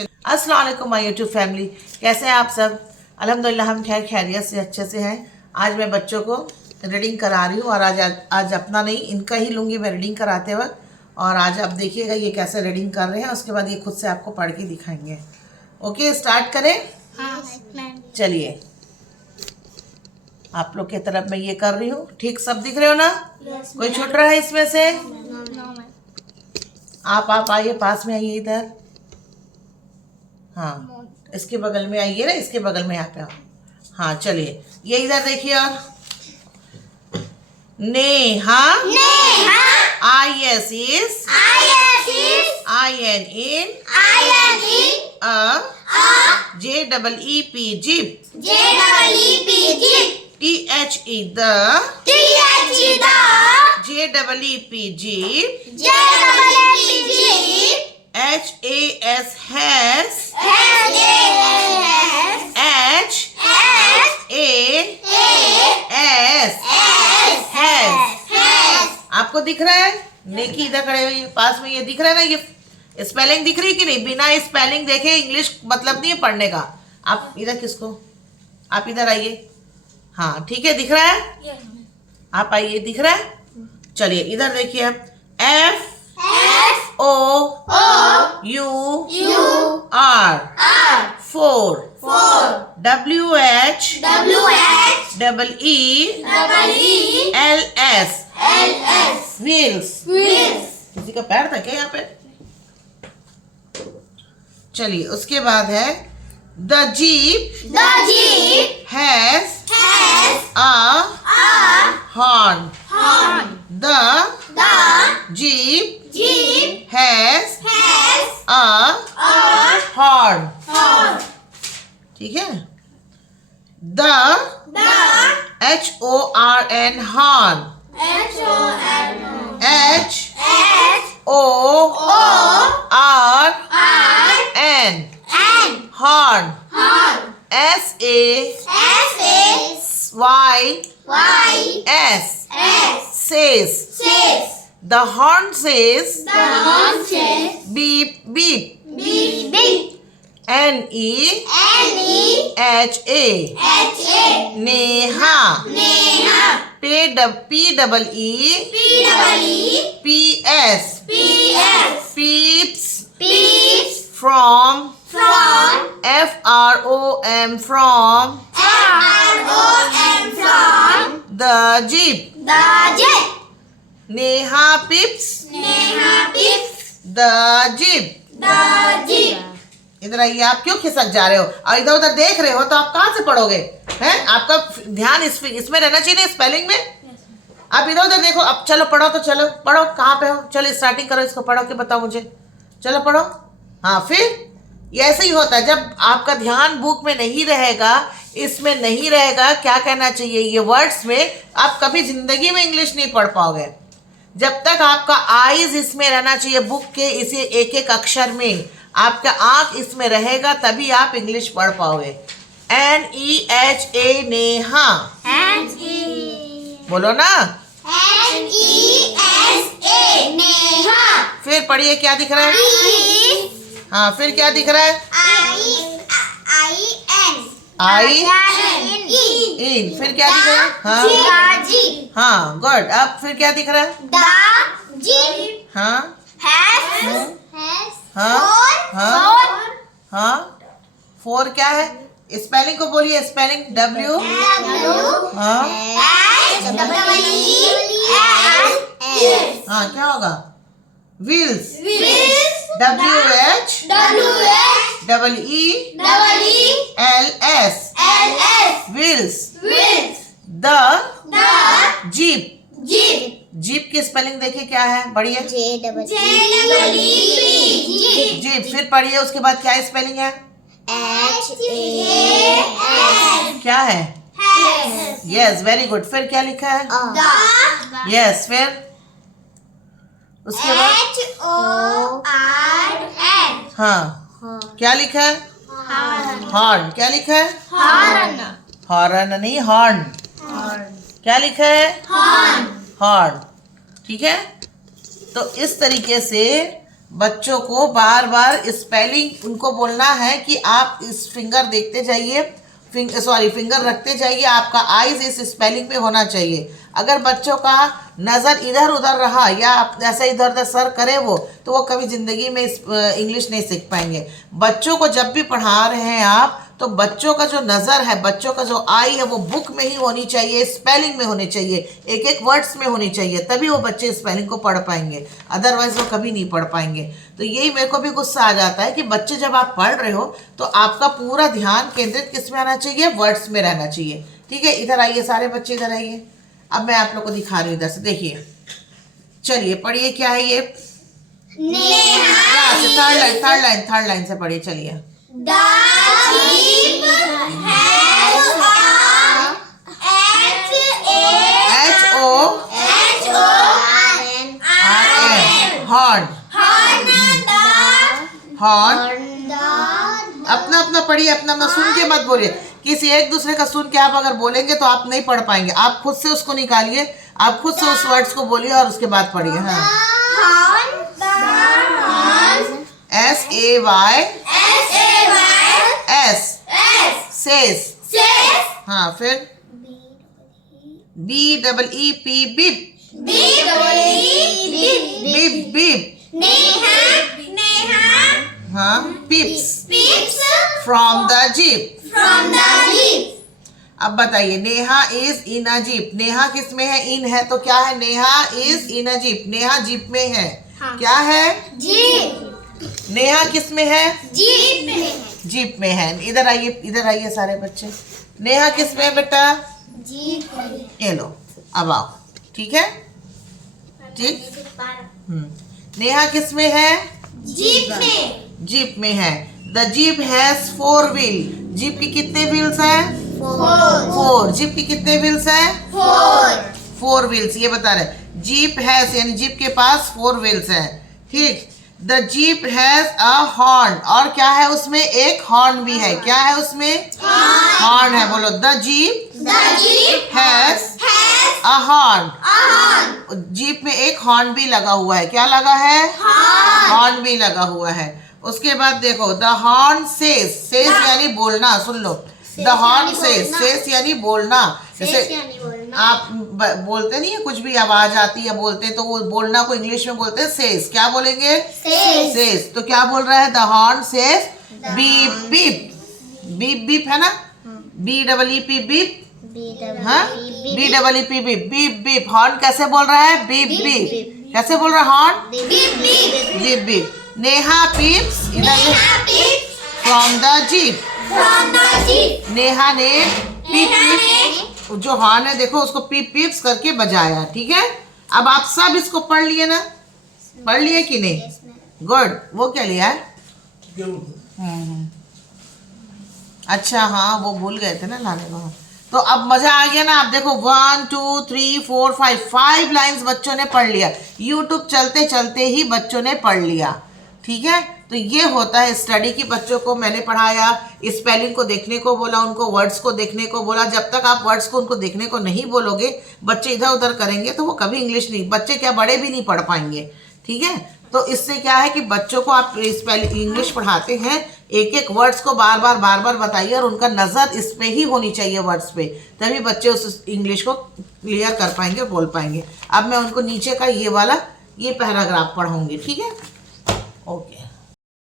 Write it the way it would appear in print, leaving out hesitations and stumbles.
अस्सलाम वालेकुम my YouTube family, कैसे हैं आप सब। अल्हम्दुलिल्लाह हम खैर खैरियत से अच्छे से हैं। आज मैं बच्चों को रीडिंग करा रही हूँ और आज अपना नहीं इनका ही लूँगी मैं रीडिंग कराते वक्त। और आज आप देखिएगा ये कैसे रीडिंग कर रहे हैं, उसके बाद ये खुद से आपको पढ़ के दिखाएंगे। ओके, स्टार्ट करें। चलिए, आप लोग की तरफ मैं ये कर रही हूँ, ठीक सब दिख रहे हो ना? कोई छूट रहा है इसमें से? आप आइए, पास में आइए इधर। हाँ, इसके बगल में आइए ना, इसके बगल में यहाँ पे आओ। हाँ चलिए, ये इधर देखिए। और Neha, IS is IN JEEP jeep, THE the JEEP jeep, HAS has, HAS। आपको दिख रहा है? नेकी इधर खड़े हुए पास में, ये दिख रहा है ना? ये स्पेलिंग दिख रही है कि नहीं? बिना स्पेलिंग देखे इंग्लिश मतलब नहीं है पढ़ने का। आप इधर किसको, आप इधर आइए। हाँ ठीक है, दिख रहा है? आप आइए, दिख रहा है? चलिए इधर देखिए। FOUR 4, WHEELS wheels। किसी का पैर था क्या यहाँ पे? चलिए, उसके बाद है The jeep has a horn। The jeep has a horn। ठीक है? The HORN horn, HORN horn, SAYS says। The horn says beep beep। NEHA Neha. PEEPS peeps। From FROM from the jeep। Neha peeps the jeep। इधर आइए। आप क्यों खिसक जा रहे हो और इधर उधर देख रहे हो? तो आप कहाँ से पढ़ोगे? हैं, आपका ध्यान इसमें रहना चाहिए, स्पेलिंग में। आप इधर उधर देखो। अब चलो पढ़ो, तो चलो पढ़ो। कहाँ पे हो? चलो स्टार्टिंग करो, इसको पढ़ो के बताओ मुझे। चलो पढ़ो। हाँ, फिर ये ऐसे ही होता है जब आपका ध्यान बुक में नहीं रहेगा, इसमें नहीं रहेगा। क्या कहना चाहिए, ये वर्ड्स में आप कभी जिंदगी में इंग्लिश नहीं पढ़ पाओगे। जब तक आपका आईज इसमें रहना चाहिए, बुक के इसे एक एक अक्षर में, आपका आंख इसमें रहेगा, तभी आप इंग्लिश पढ़ पाओगे। NEHA नेहा। बोलो ना। फिर पढ़िए, क्या दिख रहा है? हाँ, फिर क्या दिख रहा है? IN। फिर क्या दिख रहा है? हाँ गुड। अब फिर क्या दिख रहा है? हाँ हाँ, 4 क्या है? स्पेलिंग को बोलिए, स्पेलिंग। W हाँ, क्या होगा? Wheels. WHEELS wheels. The jeep की स्पेलिंग देखिए क्या है, पढ़िए। जीप। फिर पढ़िए, उसके बाद क्या स्पेलिंग है? क्या है? Yes, very good. फिर क्या लिखा है? यस। फिर उसके बाद हाँ, क्या लिखा है? हॉर्न। क्या लिखा है? हॉर्न नहीं, हॉर्न। क्या लिखा है? हॉर्न। ठीक है। तो इस तरीके से बच्चों को बार बार स्पेलिंग उनको बोलना है कि आप इस फिंगर देखते जाइए, फिंगर रखते जाइए, आपका आईज इस स्पेलिंग पे होना चाहिए। अगर बच्चों का नज़र इधर उधर रहा या आप ऐसे इधर उधर सर करे वो, तो वो कभी ज़िंदगी में इंग्लिश नहीं सीख पाएंगे। बच्चों को जब भी पढ़ा रहे हैं आप, तो बच्चों का जो नज़र है, बच्चों का जो आई है, वो बुक में ही होनी चाहिए, स्पेलिंग में होनी चाहिए, एक एक वर्ड्स में होनी चाहिए, तभी वो बच्चे स्पेलिंग को पढ़ पाएंगे, अदरवाइज वो कभी नहीं पढ़ पाएंगे। तो यही मेरे को भी गुस्सा आ जाता है कि बच्चे जब आप पढ़ रहे हो तो आपका पूरा ध्यान केंद्रित किस में आना चाहिए, वर्ड्स में रहना चाहिए। ठीक है, इधर आइए सारे बच्चे, इधर आइए। अब मैं आप लोग को दिखा रही हूँ, इधर से देखिए। चलिए पढ़िए, क्या है ये? थर्ड लाइन से पढ़िए, चलिए। हॉर्न। अपना अपना पढ़िए, अपना अपना सुन के मत बोलिए। किसी एक दूसरे का सुन के आप अगर बोलेंगे तो आप नहीं पढ़ पाएंगे। आप खुद से उसको निकालिए, आप खुद से उस वर्ड्स को बोलिए और उसके बाद पढ़िए। हाँ, SAY सेस। हाँ, फिर BEEP बीप। Beep beep. हाँ, पिप्स फ्रॉम द जीप। अब बताइए, Neha is in a jeep. Neha किस में है? इन है, तो क्या है? Neha is in a jeep. Neha jeep में है। हाँ। क्या है? जीप। नेहा किस में है? जीप में है। जीप में है। इधर आइए, इधर आइए सारे बच्चे। नेहा किस में है बेटा? जीप में। ये लो, अब आओ। ठीक है, ठीक। नेहा किस में है? जीप में। जीप में है। The jeep has 4 wheel. Jeep की कितने व्हील्स हैं? 4। जीप की कितने व्हील्स हैं? 4 व्हील्स, ये बता रहे। जीप हैज यानी जीप के पास 4 व्हील्स हैं। ठीक। The jeep has a horn, और क्या है उसमें? एक हॉर्न भी है। क्या है उसमें? हॉर्न है। बोलो, the jeep has a horn. Jeep में एक हॉर्न भी लगा हुआ है। क्या लगा है? हॉर्न भी लगा हुआ है। उसके बाद देखो, द हॉर्न सेज। सेज यानी बोलना, सुन लो। द हॉर्न सेज यानी बोलना। जैसे आप बोलते नहीं है, कुछ भी आवाज आती है बोलते हैं, तो वो बोलना को इंग्लिश में बोलते हैं सेज। क्या बोलेंगे? सेज। तो क्या बोल रहा है? The horn says beep beep. Beep beep है ना, BEEP बीप। हाँ, BEEP beep. Beep beep. Horn कैसे बोल रहा है? Beep beep. कैसे बोल रहा है horn? Beep beep. Neha peeps from the jeep. Neha ने पीप पीप, जो हॉर्न है देखो, उसको पीप पीप्स करके बजाया। ठीक है, अब आप सब इसको पढ़ लिए ना? पढ़ लिए कि नहीं? गुड। वो क्या लिया है? अच्छा, हाँ, वो भूल गए थे ना लाने को। तो अब मजा आ गया ना? आप देखो, 1 2 3 4 5 लाइन्स बच्चों ने पढ़ लिया। यूट्यूब चलते चलते ही बच्चों ने पढ़ लिया। ठीक है, तो ये होता है स्टडी की। बच्चों को मैंने पढ़ाया, स्पेलिंग को देखने को बोला, उनको वर्ड्स को देखने को बोला। जब तक आप वर्ड्स को उनको देखने को नहीं बोलोगे, बच्चे इधर उधर करेंगे, तो वो कभी इंग्लिश नहीं, बच्चे क्या बड़े भी नहीं पढ़ पाएंगे। ठीक है, तो इससे क्या है कि बच्चों को आप इंग्लिश पढ़ाते हैं, एक एक वर्ड्स को बार बार बताइए, और उनका नज़र इस पे ही होनी चाहिए, वर्ड्स पे, तभी बच्चे उस इंग्लिश को क्लियर कर पाएंगे, बोल पाएंगे। अब मैं उनको नीचे का ये वाला ये पैराग्राफ पढ़ाऊंगी। ठीक है, ओके।